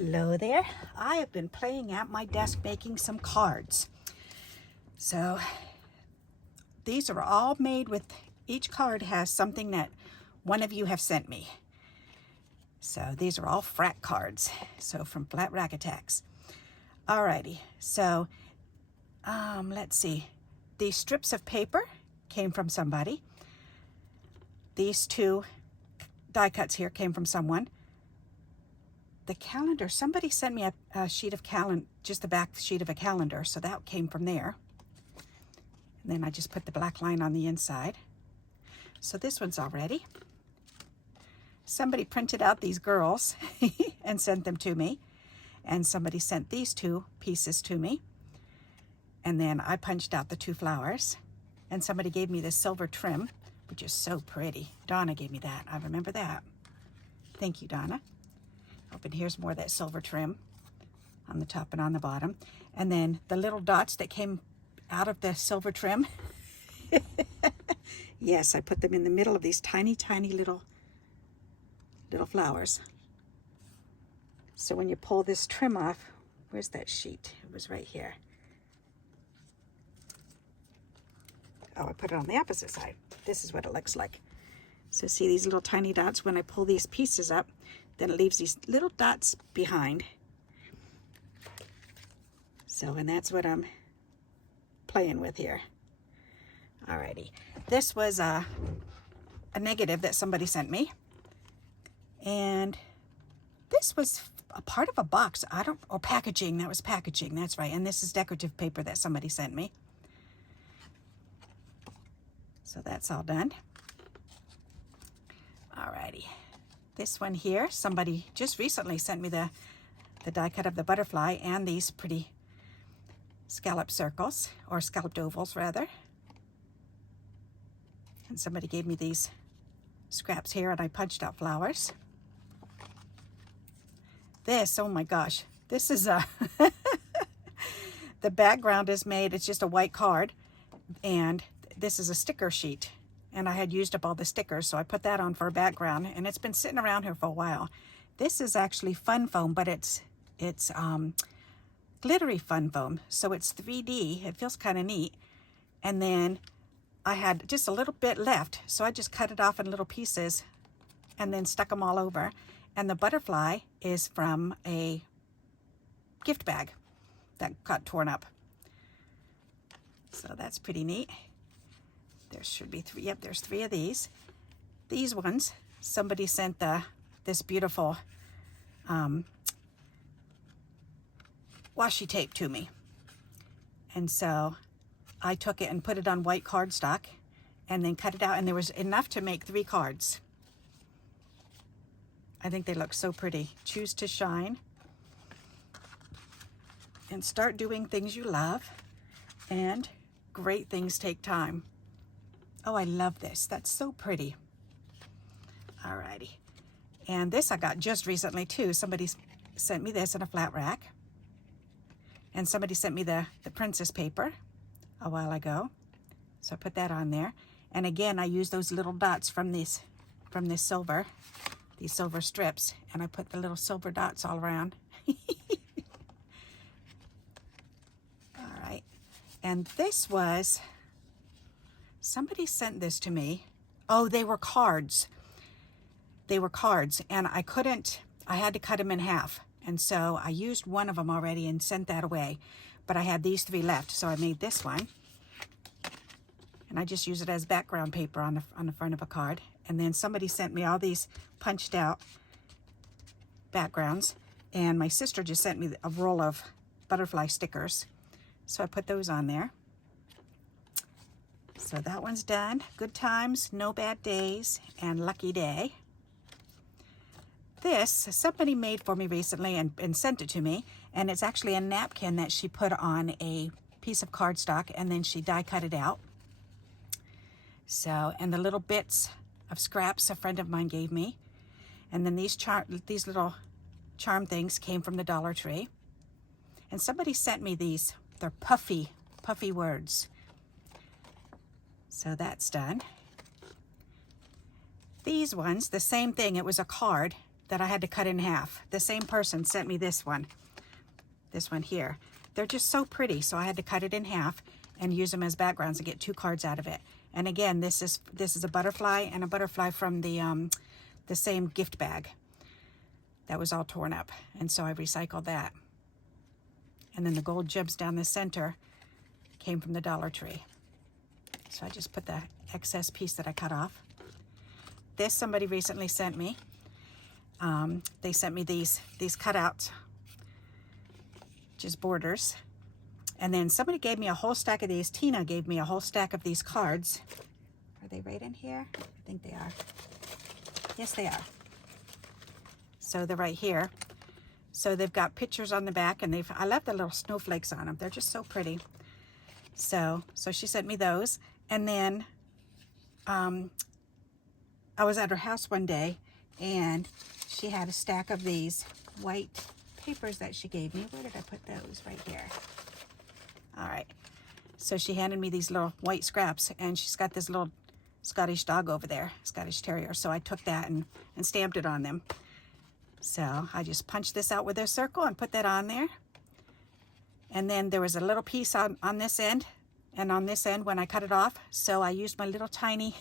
Hello there. I have been playing at my desk making some cards. So these are all made with, each card has something that one of you have sent me. So these are all FRAK cards. So from Flat Rack Attacks. Alrighty, so let's see. These strips of paper came from somebody. These two die cuts here came from someone. The calendar, somebody sent me a sheet of calendar, just the back sheet of a calendar, so that came from there. And then I just put the black line on the inside. So this one's all ready. Somebody printed out these girls and sent them to me. And somebody sent these two pieces to me. And then I punched out the two flowers. And somebody gave me this silver trim, which is so pretty. Donna gave me that. I remember that. Thank you, Donna. Oh, and here's more of that silver trim on the top and on the bottom. And then the little dots that came out of the silver trim. Yes, I put them in the middle of these tiny, tiny little flowers. So when you pull this trim off, where's that sheet? It was right here. Oh, I put it on the opposite side. This is what it looks like. So see these little tiny dots? When I pull these pieces up, then it leaves these little dots behind. So, and that's what I'm playing with here. Alrighty. This was a negative that somebody sent me. And this was a part of a box. Or packaging. That was packaging. That's right. And this is decorative paper that somebody sent me. So that's all done. Alrighty. This one here, somebody just recently sent me the die cut of the butterfly and these pretty scallop circles, or scalloped ovals rather. And somebody gave me these scraps here and I punched out flowers. This, oh my gosh, this is a, the background is made, it's just a white card, and this is a sticker sheet. And I had used up all the stickers, so I put that on for a background, and it's been sitting around here for a while. This is actually fun foam, but it's glittery fun foam, so it's 3D. It feels kind of neat. And then I had just a little bit left, so I just cut it off in little pieces and then stuck them all over. And the butterfly is from a gift bag that got torn up. So that's pretty neat. There should be three. Yep, there's three of these. These ones, somebody sent this beautiful washi tape to me. And so I took it and put it on white cardstock and then cut it out. And there was enough to make 3 cards. I think they look so pretty. Choose to shine. And start doing things you love. And great things take time. Oh, I love this. That's so pretty. Alrighty. And this I got just recently too. Somebody sent me this in a flat rack. And somebody sent me the princess paper a while ago. So I put that on there. And again, I used those little dots from this silver, these silver strips. And I put the little silver dots all around. Alright. And this was... somebody sent this to me. Oh, they were cards. They were cards, and I had to cut them in half. And so I used one of them already and sent that away. But I had these 3 left, so I made this one. And I just use it as background paper on the front of a card. And then somebody sent me all these punched out backgrounds. And my sister just sent me a roll of butterfly stickers. So I put those on there. So that one's done. Good times, no bad days, and lucky day. This, somebody made for me recently and sent it to me, and it's actually a napkin that she put on a piece of cardstock, and then she die cut it out. So, and the little bits of scraps a friend of mine gave me. And then these little charm things came from the Dollar Tree. And somebody sent me these. They're puffy words. So that's done. These ones, the same thing. It was a card, that I had to cut in half. The same person sent me this one here. They're just so pretty, so I had to cut it in half and use them as backgrounds to get 2 cards out of it. And again, this is a butterfly and a butterfly from the same gift bag that was all torn up, and so I recycled that. And then the gold gems down the center came from the Dollar Tree. So I just put the excess piece that I cut off. This somebody recently sent me. They sent me these cutouts, just borders. And then somebody gave me a whole stack of these. Tina gave me a whole stack of these cards. Are they right in here? I think they are. Yes, they are. So they're right here. So they've got pictures on the back, and I love the little snowflakes on them. They're just so pretty. So she sent me those. And then I was at her house one day, and she had a stack of these white papers that she gave me. Where did I put those? Right here. All right. So she handed me these little white scraps, and she's got this little Scottish dog over there, Scottish Terrier. So I took that and stamped it on them. So I just punched this out with a circle and put that on there. And then there was a little piece on this end, and on this end when I cut it off. So I used my little tiny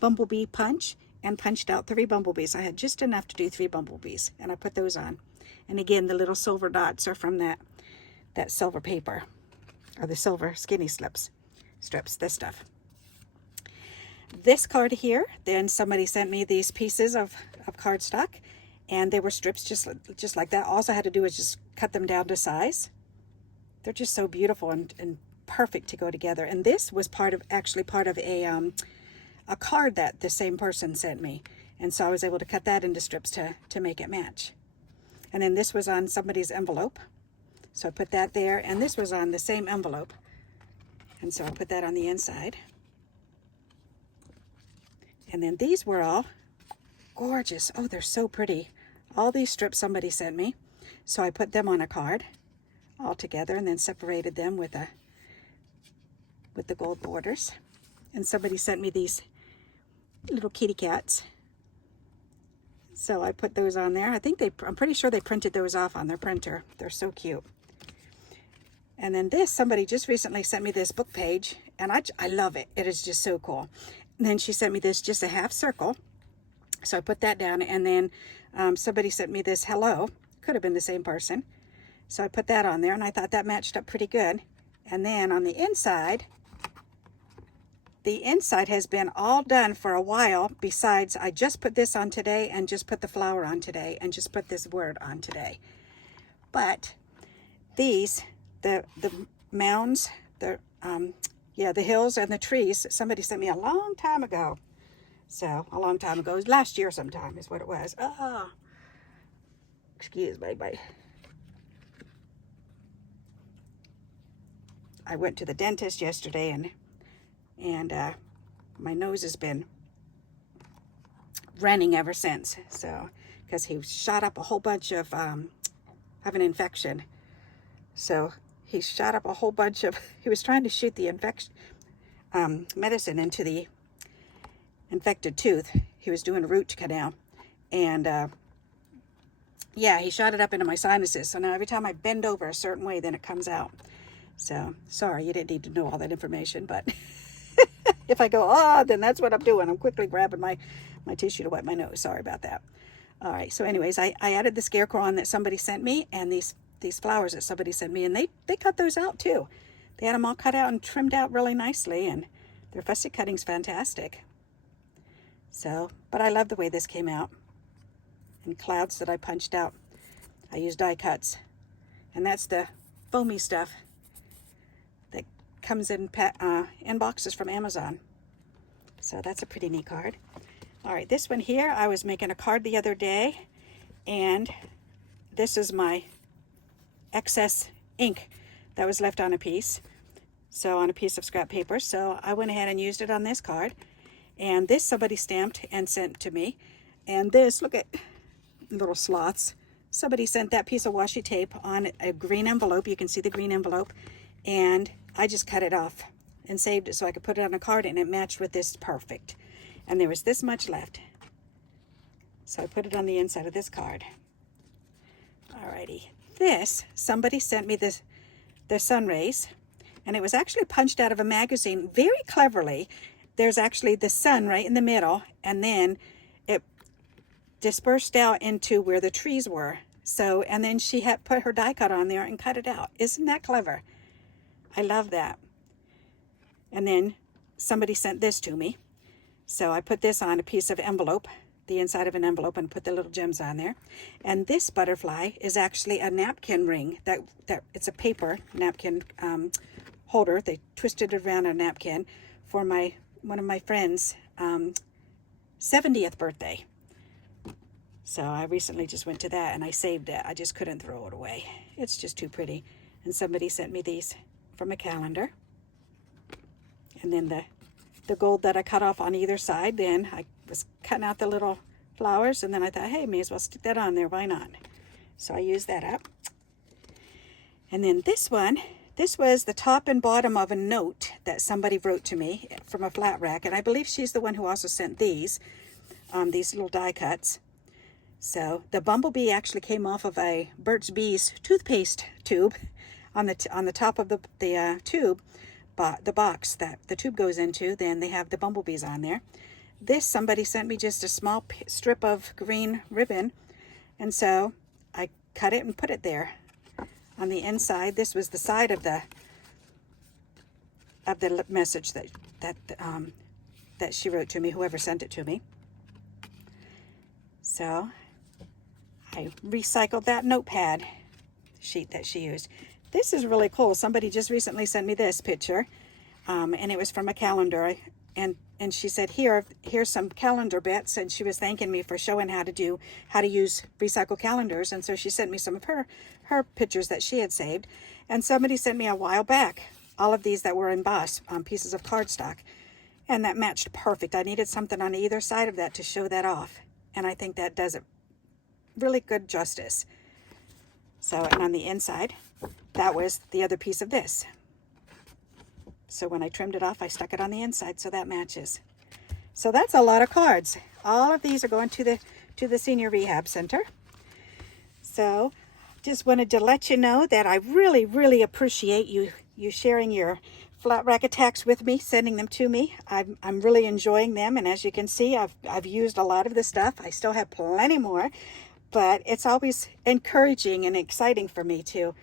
bumblebee punch and punched out 3 bumblebees. I had just enough to do 3 bumblebees, and I put those on. And again, the little silver dots are from that silver paper, or the silver skinny strips, this stuff. This card here, then somebody sent me these pieces of cardstock, and they were strips just like that. All I had to do was just cut them down to size. They're just so beautiful and perfect to go together. And this was actually part of a card that the same person sent me, and so I was able to cut that into strips to make it match. And then this was on somebody's envelope, so I put that there, and this was on the same envelope, and so I put that on the inside. And then these were all gorgeous. Oh, they're so pretty. All these strips somebody sent me, so I put them on a card all together, and then separated them with the gold borders. And somebody sent me these little kitty cats, so I put those on there. I'm pretty sure they printed those off on their printer. They're so cute. And then somebody just recently sent me this book page, and I love it. It is just so cool. And then she sent me this, just a half circle, so I put that down. And then somebody sent me this hello. Could have been the same person, so I put that on there, and I thought that matched up pretty good. And then on the inside has been all done for a while. Besides, I just put this on today, and just put the flower on today, and just put this word on today. But these, the mounds, the hills and the trees, somebody sent me a long time ago. So a long time ago, it was last year sometime is what it was. Oh, excuse me, I went to the dentist yesterday, and my nose has been running ever since. So, because he shot up a whole bunch of, have an infection. So he shot up a whole bunch of, he was trying to shoot the medicine into the infected tooth. He was doing a root canal, and yeah, he shot it up into my sinuses. So now every time I bend over a certain way, then it comes out. So sorry, you didn't need to know all that information, but if I go, then that's what I'm doing. I'm quickly grabbing my tissue to wipe my nose. Sorry about that. All right, so anyways, I added the scarecrow on that somebody sent me, and these flowers that somebody sent me, and they cut those out too. They had them all cut out and trimmed out really nicely, and their fussy cutting's fantastic. So, but I love the way this came out. And clouds that I punched out, I used die cuts, and that's the foamy stuff that comes in boxes from Amazon. So that's a pretty neat card. All right, this one here, I was making a card the other day, and this is my excess ink that was left on a piece. So on a piece of scrap paper. So I went ahead and used it on this card. And this somebody stamped and sent to me. And this, look at little sloths. Somebody sent that piece of washi tape on a green envelope. You can see the green envelope. And I just cut it off and saved it so I could put it on a card, and it matched with this perfect. And there was this much left. So I put it on the inside of this card. Alrighty. This, somebody sent me this, the sun rays, and it was actually punched out of a magazine very cleverly. There's actually the sun right in the middle, and then it dispersed out into where the trees were. So, and then she had put her die cut on there and cut it out. Isn't that clever? I love that. And then somebody sent this to me. So I put this on a piece of envelope, the inside of an envelope, and put the little gems on there. And this butterfly is actually a napkin ring. That it's a paper napkin holder. They twisted it around a napkin for one of my friends' 70th birthday. So I recently just went to that and I saved it. I just couldn't throw it away. It's just too pretty. And somebody sent me these from a calendar. And then the gold that I cut off on either side, then I was cutting out the little flowers, and then I thought, hey, may as well stick that on there. Why not? So I used that up. And then this one, this was the top and bottom of a note that somebody wrote to me from a flat rack. And I believe she's the one who also sent these little die cuts. So the bumblebee actually came off of a Burt's Bees toothpaste tube on the top of the tube, but the box that the tube goes into. Then they have the bumblebees on there. This, somebody sent me just a small strip of green ribbon, and so I cut it and put it there on the inside. This was the side of the message that she wrote to me, whoever sent it to me. So I recycled that notepad sheet that she used. This is really cool. Somebody just recently sent me this picture, and it was from a calendar. And she said, here's some calendar bits, and she was thanking me for showing how to use recycled calendars. And so she sent me some of her pictures that she had saved. And somebody sent me a while back all of these that were embossed on pieces of cardstock, and that matched perfect. I needed something on either side of that to show that off, and I think that does it really good justice. So, and on the inside, that was the other piece of this. So when I trimmed it off, I stuck it on the inside, so that matches. So that's a lot of cards. All of these are going to the Senior Rehab Center. So just wanted to let you know that I really, really appreciate you sharing your flat rack attacks with me, sending them to me. I'm really enjoying them, and as you can see, I've used a lot of the stuff. I still have plenty more, but it's always encouraging and exciting for me to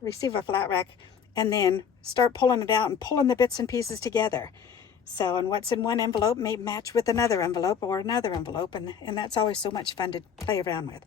receive a flat rack and then start pulling it out and pulling the bits and pieces together. So, and what's in one envelope may match with another envelope or another envelope, and that's always so much fun to play around with.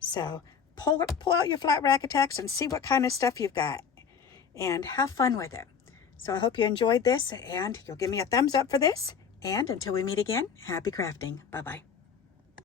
So pull out your flat rack attacks and see what kind of stuff you've got, and have fun with it. So I hope you enjoyed this, and you'll give me a thumbs up for this. And until we meet again, happy crafting. Bye-bye.